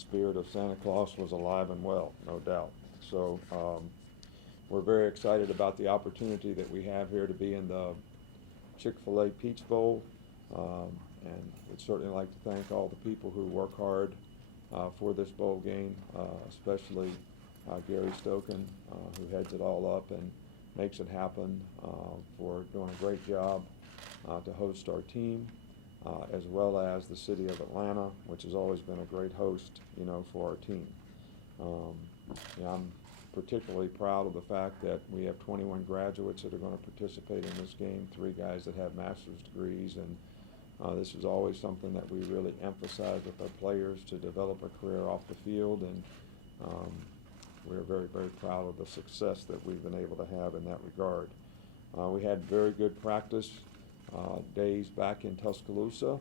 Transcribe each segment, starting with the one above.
spirit of Santa Claus was alive and well, no doubt. So we're very excited about the opportunity that we have here to be in the Chick-fil-A Peach Bowl. And we'd certainly like to thank all the people who work hard for this bowl game, especially Gary Stoken, who heads it all up and makes it happen, for doing a great job to host our team, as well as the city of Atlanta, which has always been a great host, for our team. I'm particularly proud of the fact that we have 21 graduates that are going to participate in this game, 3 guys that have master's degrees, and this is always something that we really emphasize with our players to develop a career off the field, and we're very, very proud of the success that we've been able to have in that regard. We had very good practice days back in Tuscaloosa,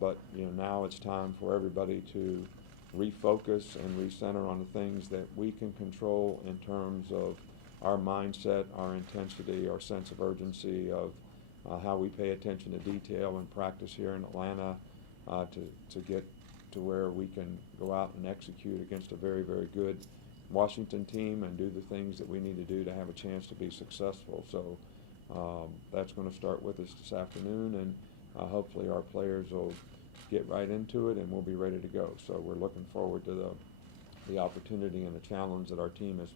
but now it's time for everybody to refocus and recenter on the things that we can control in terms of our mindset, our intensity, our sense of urgency, of how we pay attention to detail and practice here in Atlanta, to get to where we can go out and execute against a very, very good Washington team and do the things that we need to do to have a chance to be successful. So that's going to start with us this afternoon, and hopefully our players will get right into it and we'll be ready to go. So we're looking forward to the opportunity and the challenge that our team has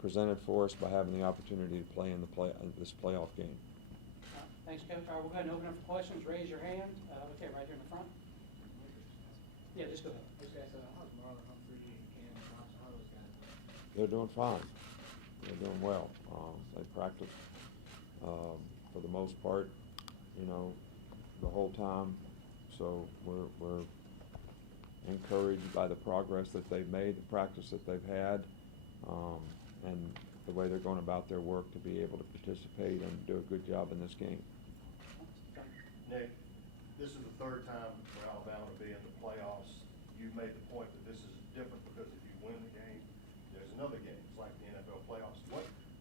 presented for us by having the opportunity to play in this playoff game. Thanks, Coach. All right, we'll go ahead and open up for questions. Raise your hand. Okay, right here in the front. Yeah, just go ahead. Okay, so how's Marlon Humphrey and Cam Thompson, how those guys doing? They're doing fine. They're doing well. They practice for the most part, the whole time. So we're encouraged by the progress that they've made, the practice that they've had, and the way they're going about their work to be able to participate and do a good job in this game. Nick, this is the 3rd time for Alabama to be in the playoffs. You made the point that this is different because if you win the game, there's another game. It's like the NFL playoffs.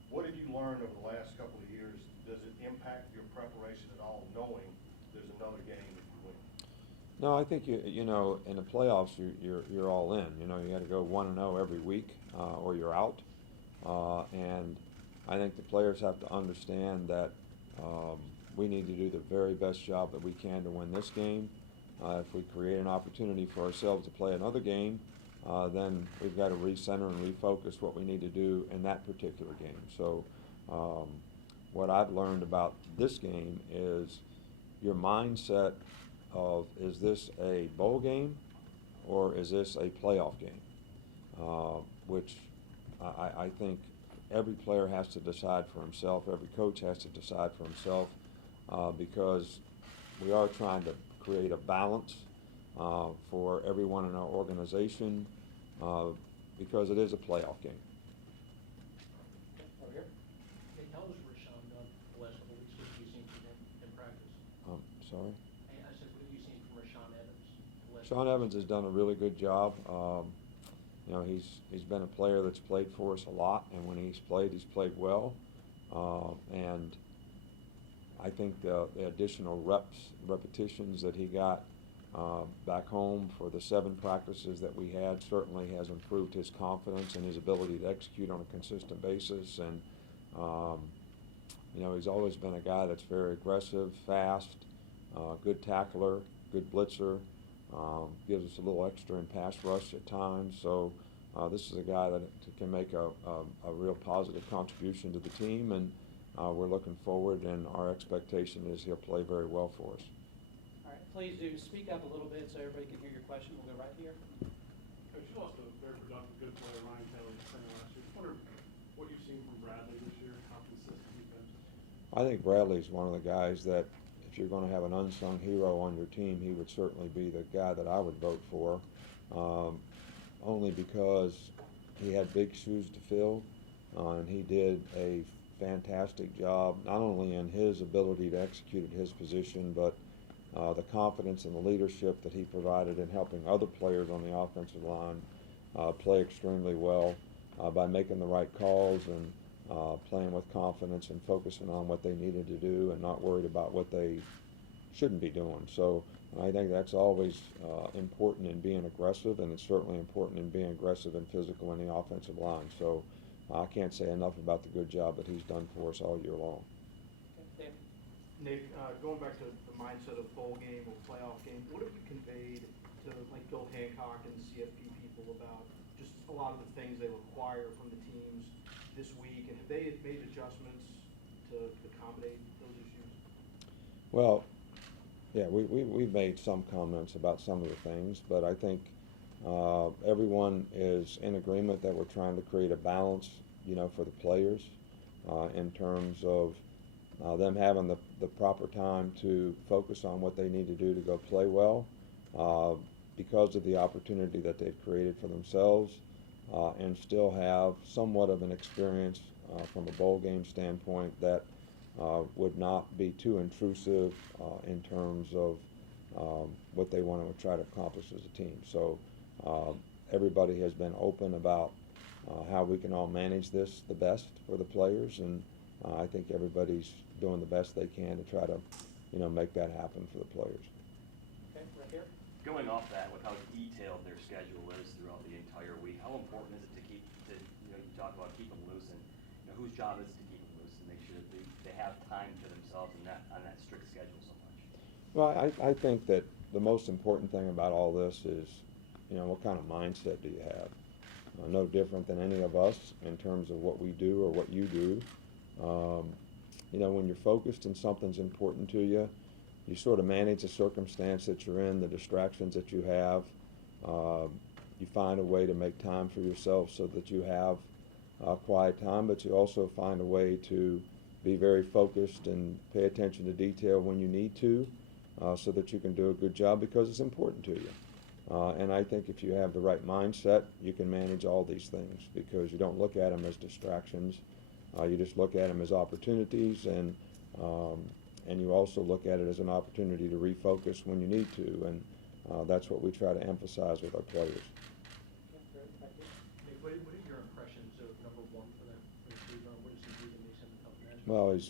What have you learned over the last couple of years? Does it impact your preparation at all, knowing there's another game if you win? No, I think in the playoffs you're all in. You got to go 1-0 every week, or you're out. And I think the players have to understand that we need to do the very best job that we can to win this game. If we create an opportunity for ourselves to play another game, then we've got to recenter and refocus what we need to do in that particular game. So what I've learned about this game is your mindset of, is this a bowl game or is this a playoff game? Which I think every player has to decide for himself, every coach has to decide for himself, because we are trying to create a balance for everyone in our organization, because it is a playoff game. Over here. Hey, how was Rashawn done the last couple of weeks? What have you seen from him in practice? Sorry? Hey, I said, what have you seen from Rashawn Evans? the last Sean couple Evans has done a really good job. He's been a player that's played for us a lot, and when he's played well. And I think the additional repetitions that he got back home for the 7 practices that we had certainly has improved his confidence and his ability to execute on a consistent basis. And he's always been a guy that's very aggressive, fast, good tackler, good blitzer, gives us a little extra in pass rush at times. So this is a guy that can make a real positive contribution to the team, and we're looking forward, and our expectation is he'll play very well for us. All right, please do speak up a little bit so everybody can hear your question. We'll go right here. Coach, you lost a very productive, good player, Ryan Kelly, last year. Just wondered what you've seen from Bradley this year, how consistent he's been. I think Bradley's one of the guys that, if you're going to have an unsung hero on your team, he would certainly be the guy that I would vote for, only because he had big shoes to fill, and he did a fantastic job, not only in his ability to execute at his position, but the confidence and the leadership that he provided in helping other players on the offensive line play extremely well by making the right calls and playing with confidence and focusing on what they needed to do and not worried about what they shouldn't be doing. So I think that's always important in being aggressive, and it's certainly important in being aggressive and physical in the offensive line. So I can't say enough about the good job that he's done for us all year long. Okay, David? Nick, going back to the mindset of bowl game or playoff game, what have you conveyed to like Bill Hancock and the CFB people about just a lot of the things they require from the teams this week, and have they made adjustments to accommodate those issues? Well, yeah, we've made some comments about some of the things, but I think everyone is in agreement that we're trying to create a balance, for the players in terms of them having the proper time to focus on what they need to do to go play well because of the opportunity that they've created for themselves and still have somewhat of an experience from a bowl game standpoint that would not be too intrusive in terms of what they want to try to accomplish as a team. So everybody has been open about how we can all manage this the best for the players, and I think everybody's doing the best they can to try to, make that happen for the players. Okay, right here? Going off that, with how detailed their schedule is throughout the entire week, how important is it to you talk about keep them loose, and whose job is it to keep them loose and make sure that they have time to themselves and not on that strict schedule so much? Well, I think that the most important thing about all this is, what kind of mindset do you have? No different than any of us in terms of what we do or what you do. When you're focused and something's important to you, you sort of manage the circumstance that you're in, the distractions that you have. You find a way to make time for yourself so that you have quiet time, but you also find a way to be very focused and pay attention to detail when you need to so that you can do a good job because it's important to you. And I think if you have the right mindset, you can manage all these things because you don't look at them as distractions. You just look at them as opportunities, and you also look at it as an opportunity to refocus when you need to, and that's what we try to emphasize with our players. Okay, great, thank you. Nick, what are your impressions of number one for them in the season? What does he do that makes him a tough match? Well, he's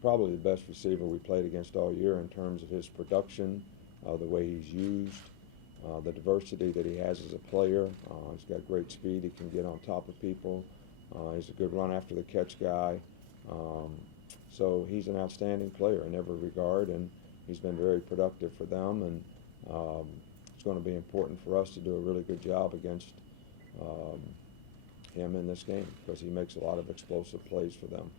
probably the best receiver we played against all year in terms of his production, the way he's used, the diversity that he has as a player. He's got great speed. He can get on top of people. He's a good run after the catch guy. So he's an outstanding player in every regard, and he's been very productive for them. And it's going to be important for us to do a really good job against him in this game because he makes a lot of explosive plays for them.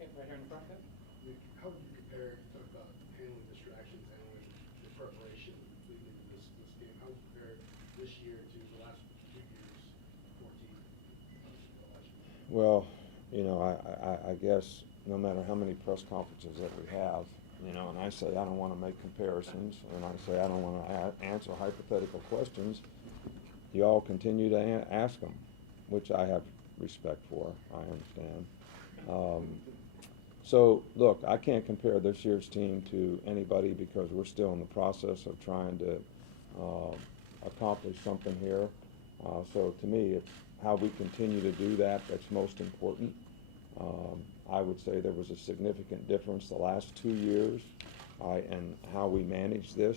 Okay, right here in the front, Coach? Nick, how would you compare, you talk about handling distractions, handling your preparation leading into this game, how would you compare this year to the last 2 years, 14, last year? Well, I guess no matter how many press conferences that we have, and I say I don't want to make comparisons, and I say I don't want to answer hypothetical questions, you all continue to ask them, which I have respect for, I understand. So, look, I can't compare this year's team to anybody because we're still in the process of trying to accomplish something here. So to me, it's how we continue to do that that's most important. I would say there was a significant difference the last 2 years in how we managed this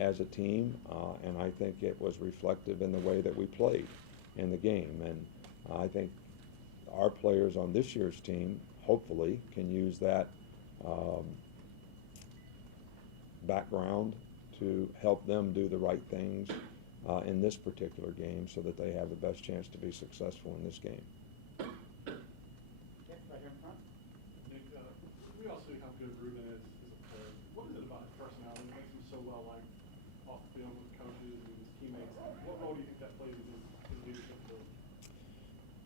as a team, and I think it was reflective in the way that we played in the game. And I think our players on this year's team hopefully can use that background to help them do the right things in this particular game so that they have the best chance to be successful in this game. Okay, right here in front? Nick, we all see how good Ruben is as a player. What is it about his personality that makes him so well liked off the field with coaches and his teammates? What role do you think that plays in his leadership ability?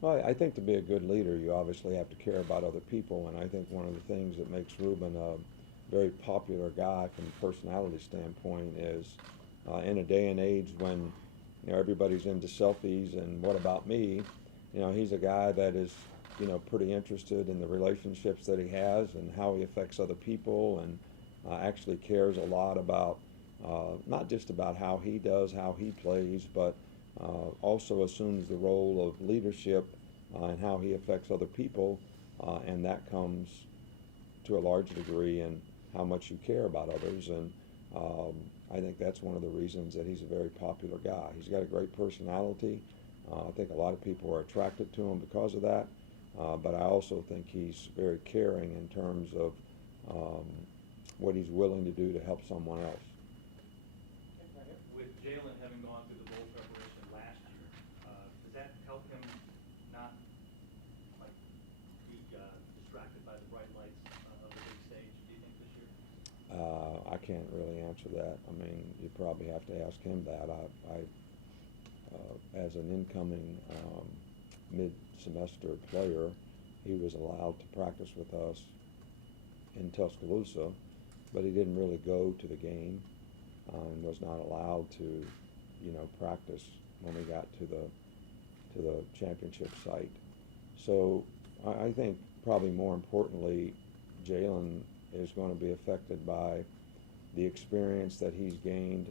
Well, I think to be a good leader, you obviously have to care about other people, and I think one of the things that makes Ruben a very popular guy from a personality standpoint is in a day and age when everybody's into selfies and what about me, he's a guy that is pretty interested in the relationships that he has and how he affects other people, and actually cares a lot about not just about how he does, how he plays, but also assumes the role of leadership and how he affects other people, and that comes to a large degree in how much you care about others, and I think that's one of the reasons that he's a very popular guy. He's got a great personality. I think a lot of people are attracted to him because of that, but I also think he's very caring in terms of what he's willing to do to help someone else. Okay, right here. With Jalen having gone through the bowl preparation last year, does that help him not like be distracted by the bright lights of the big stage, do you think, this year? I can't really answer that. I mean, you probably have to ask him that. As an incoming mid-semester player, he was allowed to practice with us in Tuscaloosa, but he didn't really go to the game and was not allowed to, practice when we got to the championship site. So I think probably more importantly, Jalen is going to be affected by the experience that he's gained,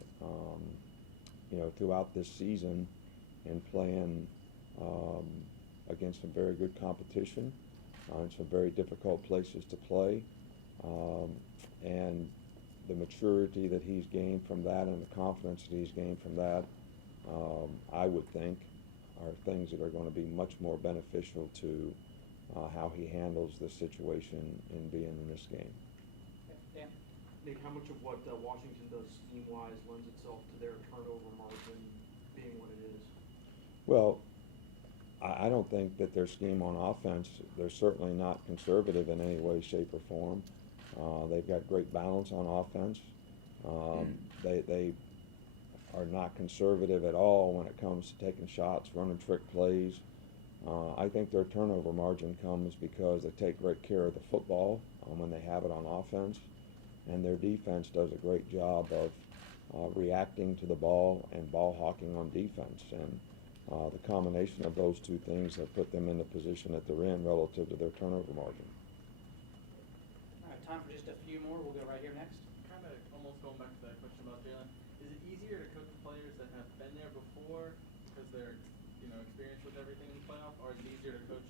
throughout this season and playing against some very good competition in some very difficult places to play, and the maturity that he's gained from that and the confidence that he's gained from that, I would think, are things that are going to be much more beneficial to how he handles the situation in being in this game. Okay, Dan? Nick, how much of what Washington does scheme-wise lends itself to their turnover margin being what it is? Well, I don't think that their scheme on offense, they're certainly not conservative in any way, shape, or form. They've got great balance on offense. They are not conservative at all when it comes to taking shots, running trick plays. I think their turnover margin comes because they take great care of the football when they have it on offense, and their defense does a great job of reacting to the ball and ball hawking on defense. And the combination of those two things have put them in the position that they're in relative to their turnover margin. All right, time for just a few more. We'll go right here next. Kind of almost going back to that question about Jalen, is it easier to coach players that have been there before because they're, experienced with everything in the playoff, or is it easier to coach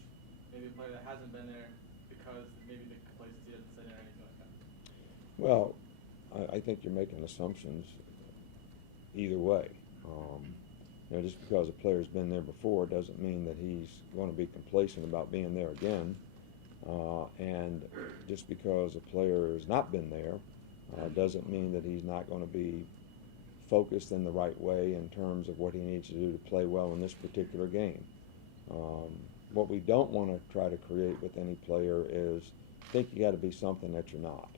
maybe a player that hasn't been there because maybe the complacency doesn't sit there or anything like that? Well, I think you're making assumptions either way. Just because a player's been there before doesn't mean that he's going to be complacent about being there again. And just because a player has not been there doesn't mean that he's not going to be focused in the right way in terms of what he needs to do to play well in this particular game. What we don't want to try to create with any player is think you got to be something that you're not.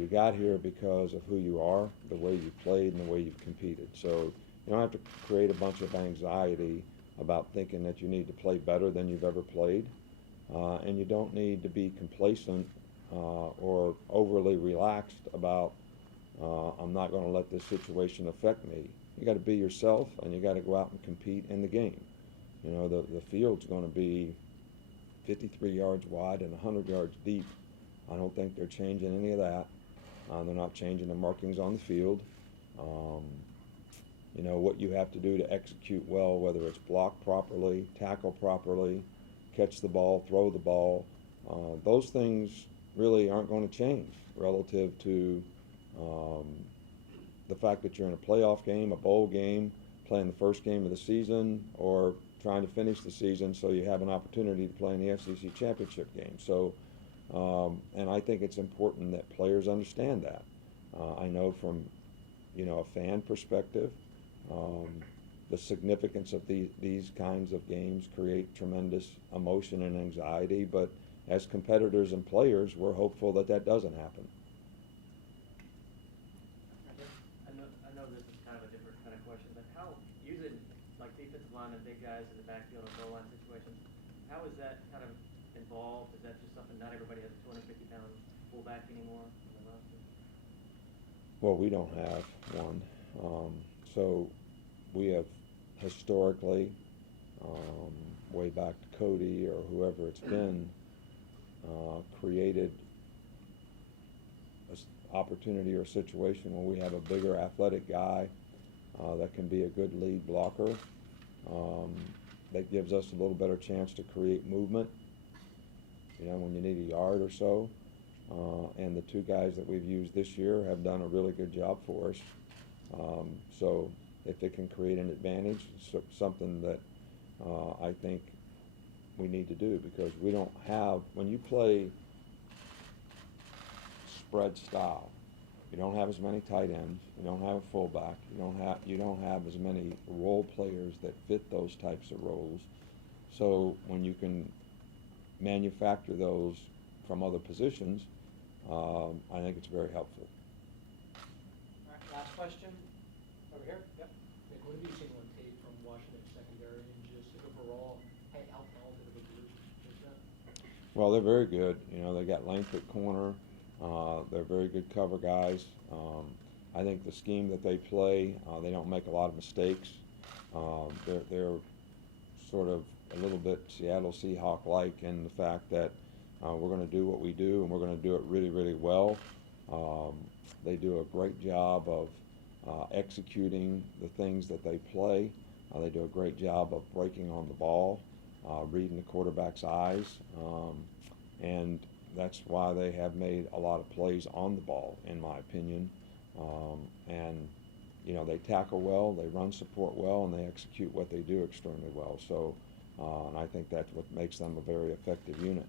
You got here because of who you are, the way you played, and the way you've competed. So you don't have to create a bunch of anxiety about thinking that you need to play better than you've ever played. And you don't need to be complacent or overly relaxed about, I'm not going to let this situation affect me. You got to be yourself, and you got to go out and compete in the game. The field's going to be 53 yards wide and 100 yards deep. I don't think they're changing any of that. They're not changing the markings on the field. What you have to do to execute well, whether it's block properly, tackle properly, catch the ball, throw the ball, those things really aren't going to change relative to the fact that you're in a playoff game, a bowl game, playing the first game of the season, or trying to finish the season so you have an opportunity to play in the SEC championship game. So, and I think it's important that players understand that. I know from, a fan perspective, the significance of these kinds of games create tremendous emotion and anxiety, but as competitors and players, we're hopeful that that doesn't happen. I know this is kind of a different kind of question, but how, using like defensive line and big guys in the backfield and goal line situations, how is that kind of involved? Is that just something not everybody has a 250-pound fullback anymore on the roster? Well, we don't have one. So we have historically, way back to Cody or whoever it's been, created an opportunity or situation where we have a bigger athletic guy that can be a good lead blocker. That gives us a little better chance to create movement, when you need a yard or so. and the two guys that we've used this year have done a really good job for us. So if it can create an advantage, it's something that I think we need to do, because we don't have, when you play spread style, you don't have as many tight ends, you don't have a fullback, you don't have as many role players that fit those types of roles. So when you can manufacture those from other positions, I think it's very helpful. All right, last question, over here, yep. Nick, what have you seen on tape from Washington secondary, and just overall, how talented of a group is that? Well, they're very good. You know, they got length at corner. They're very good cover guys. I think the scheme that they play, they don't make a lot of mistakes. They're sort of a little bit Seattle Seahawk-like in the fact that we're going to do what we do, and we're going to do it really, really well. They do a great job of executing the things that they play. They do a great job of breaking on the ball, reading the quarterback's eyes, and that's why they have made a lot of plays on the ball, in my opinion. And you know, they tackle well, they run support well, and they execute what they do extremely well. So, and I think that's what makes them a very effective unit.